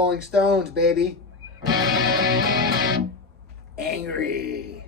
Rolling Stones, baby. Angry.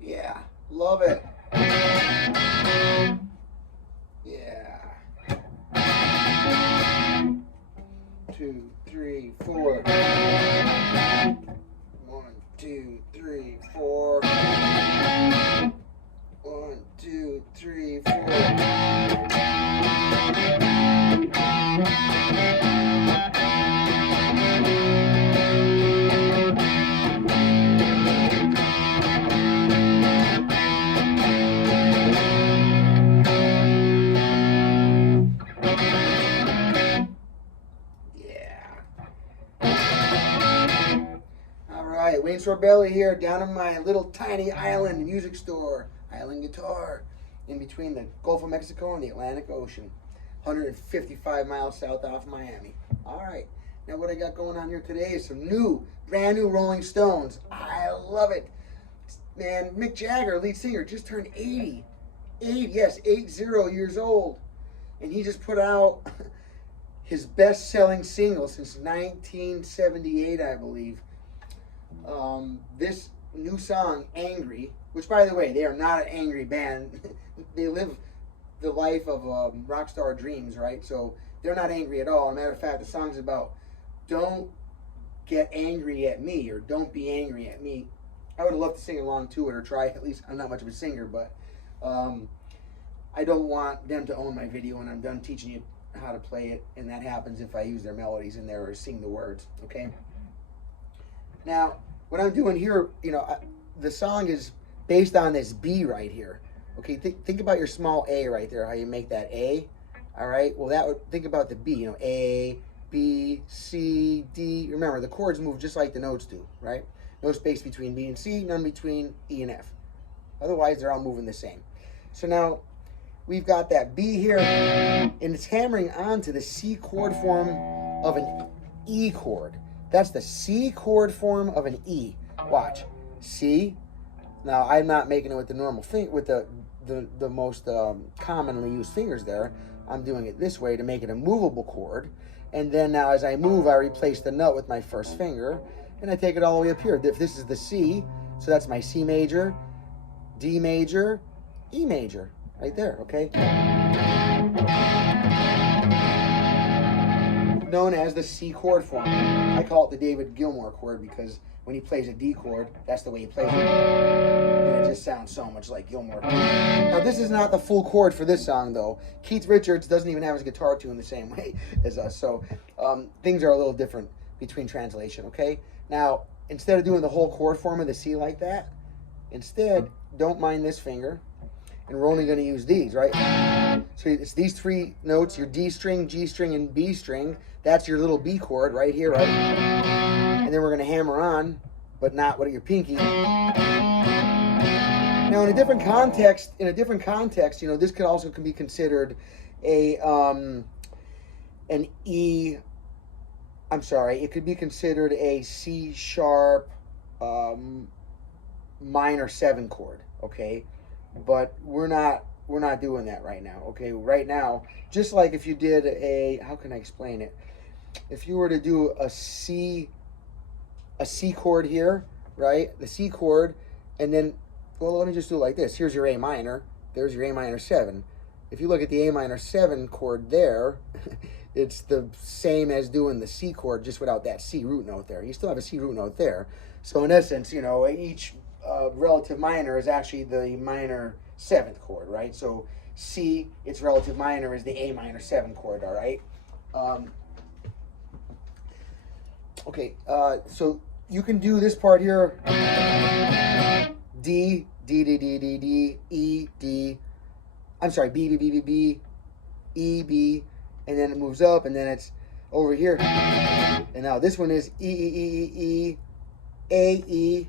Yeah, love it. Yeah. 2, 3, 4. 1, 2, 3, 4. 1, 2, 3, 4. Wayne Sorbelli here, down in my little tiny island music store, Island Guitar, in between the Gulf of Mexico and the Atlantic Ocean, 155 miles south off Miami. All right, now what I got going on here today is some brand new Rolling Stones. I love it. Man, Mick Jagger, lead singer, just turned 80. 80 years old. And he just put out his best-selling single since 1978, I believe. This new song, Angry, which, by the way, they are not an angry band. They live the life of rock star dreams, right? So they're not angry at all. As a matter of fact, the song's about don't get angry at me, or don't be angry at me. I would love to sing along to it, or try. At least I'm not much of a singer, but I don't want them to own my video when I'm done teaching you how to play it, and that happens if I use their melodies in there or sing the words, okay? Now, what I'm doing here, the song is based on this B right here. Okay, think about your small A right there, how you make that A. All right, well, think about the B, A, B, C, D. Remember, the chords move just like the notes do, right? No space between B and C, none between E and F. Otherwise, they're all moving the same. So now, we've got that B here, and it's hammering onto the C chord form of an E chord. That's the C chord form of an E. Watch. C. Now, I'm not making it with the normal thing, with the most commonly used fingers there. I'm doing it this way to make it a movable chord. And then now as I move, I replace the note with my first finger, and I take it all the way up here. If this is the C, so that's my C major, D major, E major, right there, okay? Known as the C chord form. I call it the David Gilmour chord because when he plays a D chord, that's the way he plays it. And it just sounds so much like Gilmour. Now, this is not the full chord for this song, though. Keith Richards doesn't even have his guitar tuned the same way as us, so things are a little different between translation, okay? Now, instead of doing the whole chord form of the C like that, instead, don't mind this finger, and we're only going to use these, right? So it's these three notes, your D string, G string, and B string. That's your little B chord right here, right? And then we're going to hammer on, but not with your pinky. Now, in a different context, you know, this could also be considered a an E. I'm sorry, it could be considered a C sharp minor 7 chord, okay? But we're not doing that right now, okay? Right now, just like if you did a, how can I explain it? If you were to do a C chord here, right? The C chord, and then, well, let me just do it like this. Here's your A minor. There's your A minor 7. If you look at the A minor 7 chord there, it's the same as doing the C chord, just without that C root note there. You still have a C root note there. So in essence, you know, each relative minor is actually the minor 7th chord, right? So C, its relative minor is the A minor 7 chord, all right? Okay, so you can do this part here. D, D, D, D, D, D, E, D. I'm sorry, B, B, B, B, B, E, B, and then it moves up, and then it's over here. And now this one is E, E, E, E, E, A, E.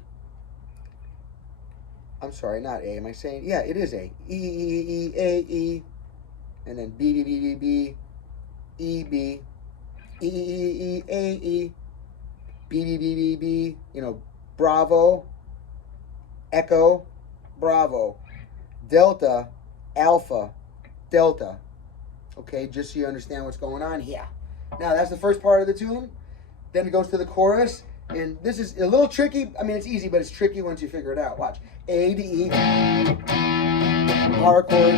I'm sorry, not A. Am I saying? Yeah, it is A. E, E, E, E, A, E. And then B, B, B, B, B, E, B. E, E, E, E, A, E. B, B, B, B, B. You know, Bravo, Echo, Bravo. Delta, Alpha, Delta. Okay, just so you understand what's going on here. Now, that's the first part of the tune. Then it goes to the chorus. And this is a little tricky. I mean, it's easy, but it's tricky once you figure it out. Watch. A to E. R chords.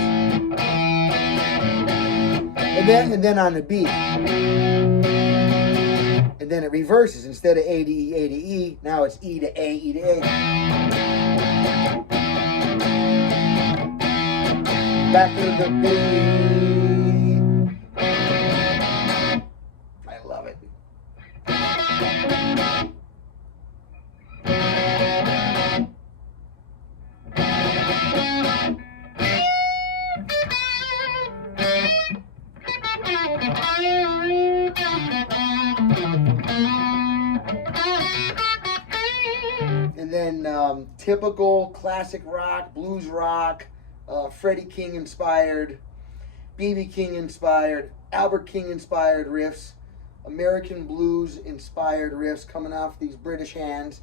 And then on the B. And then it reverses. Instead of A to E, A to E, now it's E to A, E to A. Back to the B. I love it. And then typical classic rock, blues rock, Freddie King inspired, B.B. King inspired, Albert King inspired riffs, American blues inspired riffs coming off these British hands.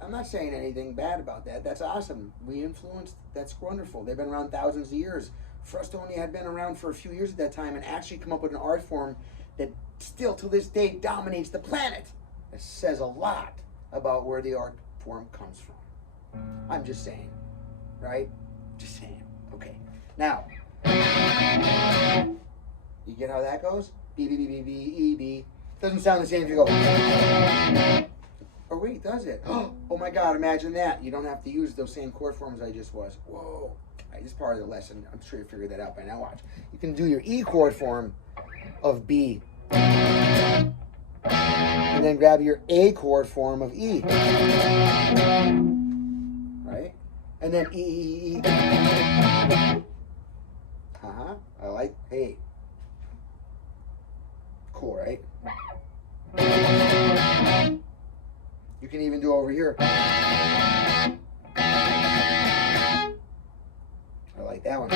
I'm not saying anything bad about that. That's awesome. We influenced. That's wonderful. They've been around thousands of years. Frustoni had been around for a few years at that time and actually come up with an art form that still to this day dominates the planet. It says a lot about where the art form comes from. I'm just saying, right? Just saying. Okay. Now, you get how that goes? B, B, B, B, B, E, B. Doesn't sound the same if you go. Oh, wait, does it? Oh, my God, imagine that. You don't have to use those same chord forms I just was. Whoa. All right, this is part of the lesson. I'm sure you figured that out by now. Watch. You can do your E chord form of B. And then grab your A chord form of E. Right? And then E, E, E, E. Uh-huh. I like, hey. Cool, right? You can even do over here. I like that one.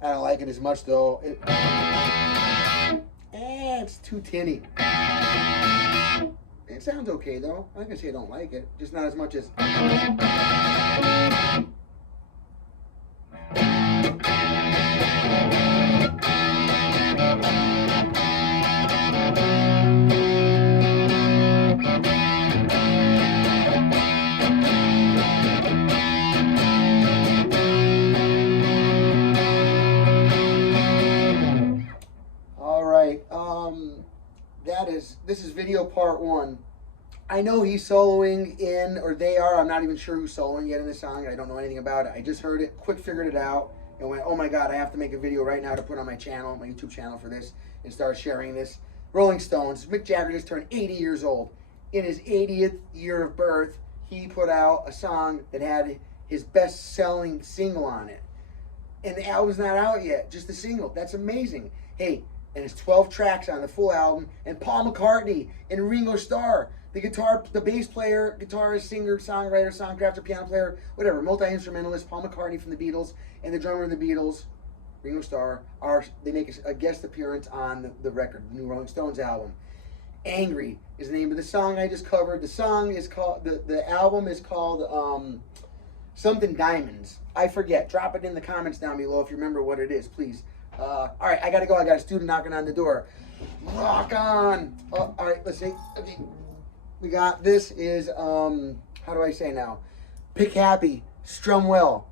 I don't like it as much though. It's too tinny. It sounds okay though. I'm not gonna say I don't like it. Just not as much as. this is video part 1. I know he's soloing in, or they are. I'm not even sure who's soloing yet in this song. I don't know anything about it. I just heard it, quick figured it out, and went, oh my God, I have to make a video right now to put on my channel, my YouTube channel for this, and start sharing this. Rolling Stones, Mick Jagger just turned 80 years old. In his 80th year of birth, he put out a song that had his best-selling single on it. And the album's not out yet, just the single. That's amazing. Hey, and it's 12 tracks on the full album, and Paul McCartney and Ringo Starr, the bass player, guitarist, singer, songwriter, songcrafter, piano player, whatever, multi-instrumentalist, Paul McCartney from the Beatles, and the drummer of the Beatles, Ringo Starr, they make a guest appearance on the record, the new Rolling Stones album. Angry is the name of the song I just covered. The song is called, the album is called something Diamonds. I forget. Drop it in the comments down below if you remember what it is, please. All right, I gotta go. I got a student knocking on the door. Rock on. Oh, all right, let's see. Okay. We got, this is, how do I say now? Pick happy, strum well,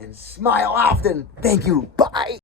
and smile often. Thank you. Bye.